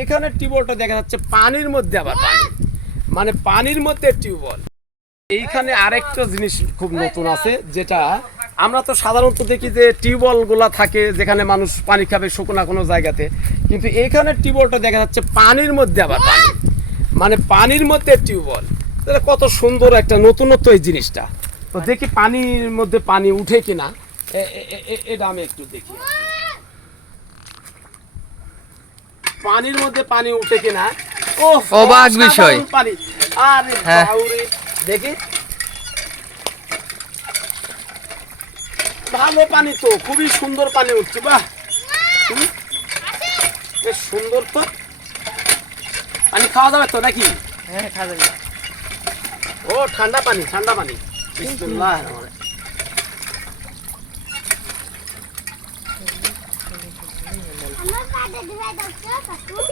এখানে টিউবওয়েলটা দেখা যাচ্ছে পানির মধ্যে, আবার পানি মানে পানির মধ্যে টিউবওয়েল। এইখানে আরেকটা জিনিস খুব নতুন আছে, যেটা আমরা তো সাধারণত দেখি যে টিউবওয়েলগুলো থাকে যেখানে মানুষ পানি খাবে শুকনা কোনো জায়গাতে, কিন্তু এখানে টিউবওয়েলটা দেখা যাচ্ছে পানির মধ্যে, আবার পানি মানে পানির মধ্যে টিউবওয়েল। তাহলে কত সুন্দর একটা নতুনত্ব এই জিনিসটা। তো দেখি পানির মধ্যে পানি উঠে কিনা, এটা আমি একটু দেখি পানির মধ্যে পানি উঠে কিনা। ও অবাক বিষয়। পানি, আরে হ্যাঁ। বাউরে, দেখি ভালো পানি তো, খুবই সুন্দর পানি উঠছে। বাহ, বেশ সুন্দর তো। পানি খাওয়া যাবে তো নাকি? হ্যাঁ, খাওয়া যাবে। ও ঠান্ডা পানি, ঠান্ডা পানি। বিসমিল্লাহ। আমার কাছে দিবাই দাও তো